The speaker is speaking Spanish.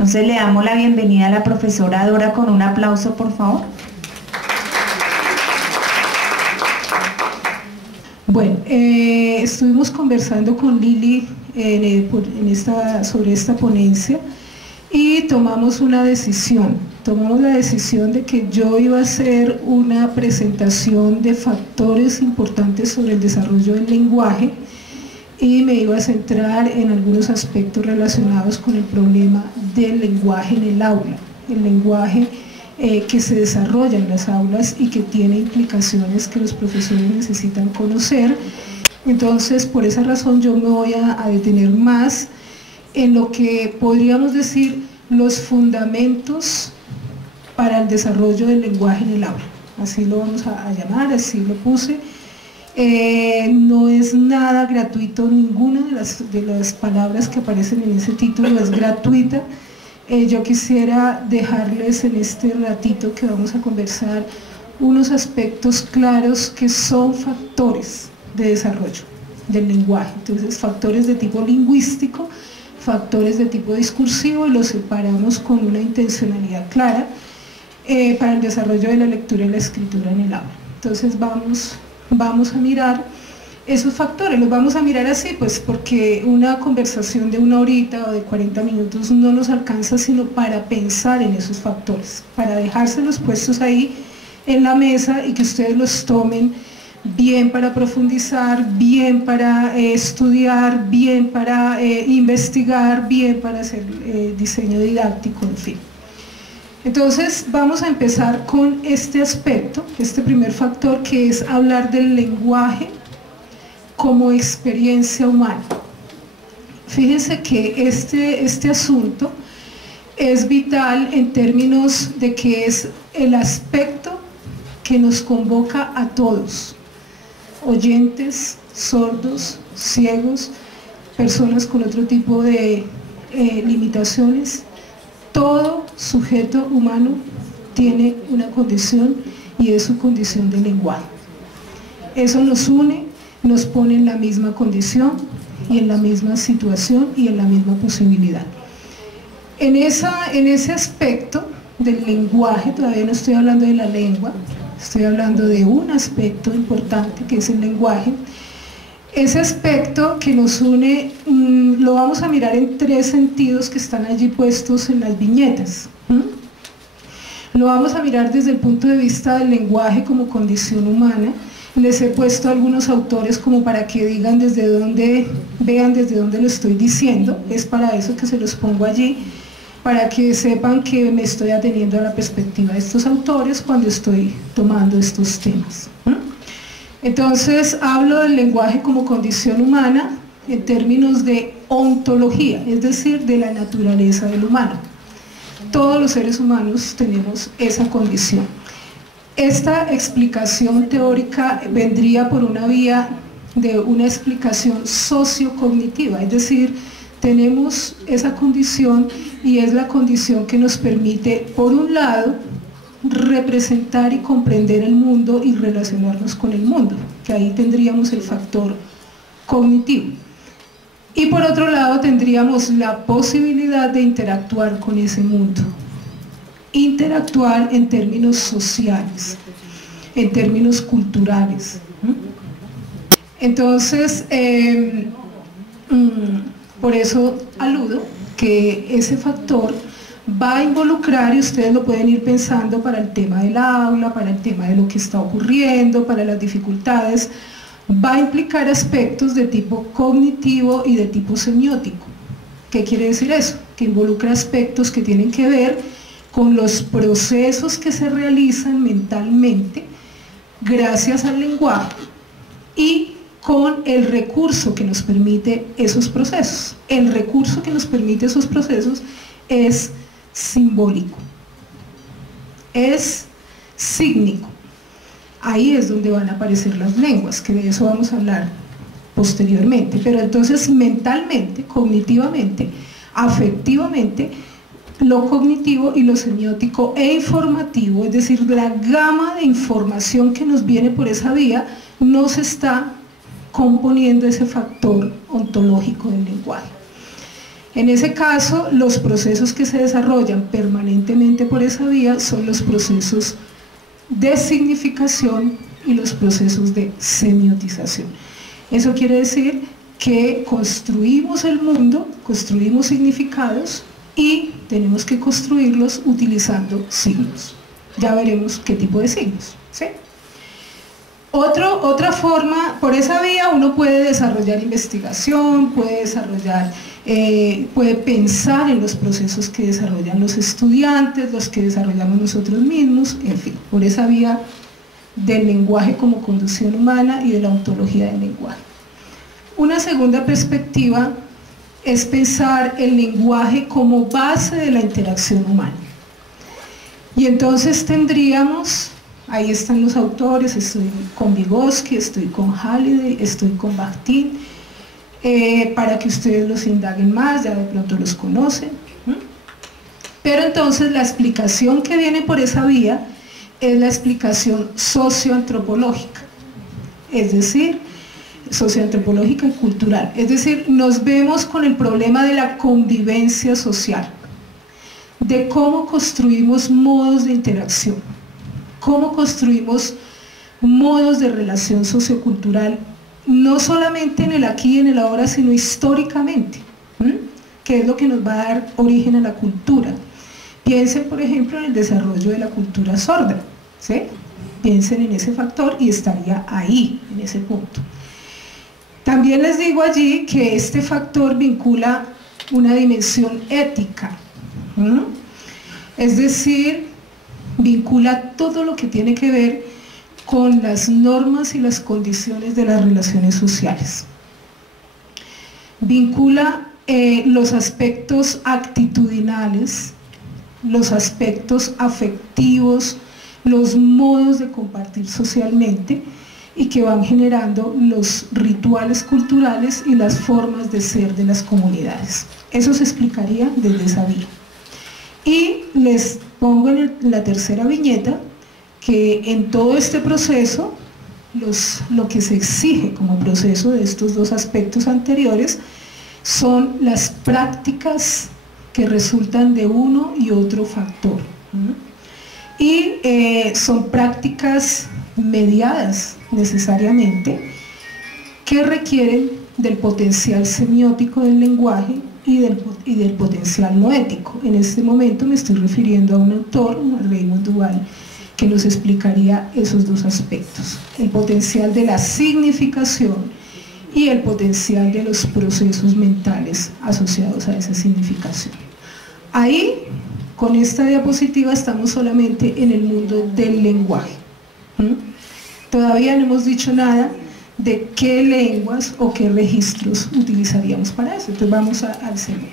Entonces le damos la bienvenida a la profesora Dora con un aplauso, por favor. Bueno, estuvimos conversando con Lili sobre esta ponencia y tomamos una decisión. Tomamos la decisión de que yo iba a hacer una presentación de factores importantes sobre el desarrollo del lenguaje y me iba a centrar en algunos aspectos relacionados con el problema del lenguaje en el aula, el lenguaje que se desarrolla en las aulas y que tiene implicaciones que los profesores necesitan conocer. Entonces, por esa razón yo me voy a detener más en lo que podríamos decir los fundamentos para el desarrollo del lenguaje en el aula. Así lo vamos a llamar, así lo puse. No es nada gratuito, ninguna de las palabras que aparecen en ese título es gratuita. Yo quisiera dejarles en este ratito que vamos a conversar unos aspectos claros que son factores de desarrollo del lenguaje. Entonces, factores de tipo lingüístico, factores de tipo discursivo, y los separamos con una intencionalidad clara para el desarrollo de la lectura y la escritura en el aula. Entonces vamos a mirar esos factores, los vamos a mirar así, pues porque una conversación de 1 horita o de 40 minutos no nos alcanza sino para pensar en esos factores, para dejárselos puestos ahí en la mesa y que ustedes los tomen bien para profundizar, bien para estudiar, bien para investigar, bien para hacer diseño didáctico, en fin. Entonces vamos a empezar con este aspecto, este primer factor, que es hablar del lenguaje como experiencia humana. Fíjense que este asunto es vital en términos de que es el aspecto que nos convoca a todos, oyentes, sordos, ciegos, personas con otro tipo de limitaciones. Todo sujeto humano tiene una condición y es su condición de lenguaje. Eso nos une, nos pone en la misma condición y en la misma situación y en la misma posibilidad. En ese aspecto del lenguaje, todavía no estoy hablando de la lengua, estoy hablando de un aspecto importante que es el lenguaje. Ese aspecto que nos une lo vamos a mirar en 3 sentidos que están allí puestos en las viñetas. Lo vamos a mirar desde el punto de vista del lenguaje como condición humana. Les he puesto algunos autores como para que digan desde dónde, vean desde dónde lo estoy diciendo. Es para eso que se los pongo allí, para que sepan que me estoy ateniendo a la perspectiva de estos autores cuando estoy tomando estos temas. Entonces hablo del lenguaje como condición humana en términos de ontología, es decir, de la naturaleza del humano. Todos los seres humanos tenemos esa condición. Esta explicación teórica vendría por una vía de una explicación sociocognitiva, es decir, tenemos esa condición y es la condición que nos permite, por un lado, representar y comprender el mundo y relacionarnos con el mundo, que ahí tendríamos el factor cognitivo. Y por otro lado tendríamos la posibilidad de interactuar con ese mundo. Interactuar en términos sociales, en términos culturales. Entonces, por eso aludo que ese factor va a involucrar, y ustedes lo pueden ir pensando para el tema del aula, para el tema de lo que está ocurriendo, para las dificultades, va a implicar aspectos de tipo cognitivo y de tipo semiótico. ¿Qué quiere decir eso? Que involucra aspectos que tienen que ver con los procesos que se realizan mentalmente gracias al lenguaje y con el recurso que nos permite esos procesos. El recurso que nos permite esos procesos es simbólico, es sígnico. Ahí es donde van a aparecer las lenguas, que de eso vamos a hablar posteriormente. Pero entonces mentalmente, cognitivamente, afectivamente, lo cognitivo y lo semiótico e informativo, es decir, la gama de información que nos viene por esa vía, nos está componiendo ese factor ontológico del lenguaje. En ese caso, los procesos que se desarrollan permanentemente por esa vía son los procesos de significación y los procesos de semiotización. Eso quiere decir que construimos el mundo, construimos significados y tenemos que construirlos utilizando signos. Ya veremos qué tipo de signos, ¿sí? Otra forma, por esa vía uno puede desarrollar investigación, puede pensar en los procesos que desarrollan los estudiantes, los que desarrollamos nosotros mismos, en fin, por esa vía del lenguaje como conducción humana y de la ontología del lenguaje. Una segunda perspectiva es pensar el lenguaje como base de la interacción humana. Y entonces tendríamos, ahí están los autores, estoy con Vygotsky, estoy con Halliday, estoy con Bakhtin, para que ustedes los indaguen más, ya de pronto los conocen. Pero entonces la explicación que viene por esa vía es la explicación socioantropológica, es decir, socioantropológica y cultural, es decir, nos vemos con el problema de la convivencia social, de cómo construimos modos de interacción, cómo construimos modos de relación sociocultural, no solamente en el aquí y en el ahora, sino históricamente, que es lo que nos va a dar origen a la cultura. Piensen, por ejemplo, en el desarrollo de la cultura sorda, ¿sí? Piensen en ese factor y estaría ahí, en ese punto. También les digo allí que este factor vincula una dimensión ética, es decir, vincula todo lo que tiene que ver con las normas y las condiciones de las relaciones sociales. Vincula los aspectos actitudinales, los aspectos afectivos, los modos de compartir socialmente y que van generando los rituales culturales y las formas de ser de las comunidades. Eso se explicaría desde esa vía. Y les pongo en la tercera viñeta que en todo este proceso, lo que se exige como proceso de estos dos aspectos anteriores son las prácticas que resultan de uno y otro factor. Y son prácticas mediadas necesariamente que requieren del potencial semiótico del lenguaje y del potencial noético. En este momento me estoy refiriendo a un autor, Raymond Duval, que nos explicaría esos dos aspectos, el potencial de la significación y el potencial de los procesos mentales asociados a esa significación. Ahí, con esta diapositiva, estamos solamente en el mundo del lenguaje. Todavía no hemos dicho nada de qué lenguas o qué registros utilizaríamos para eso, entonces vamos al segundo.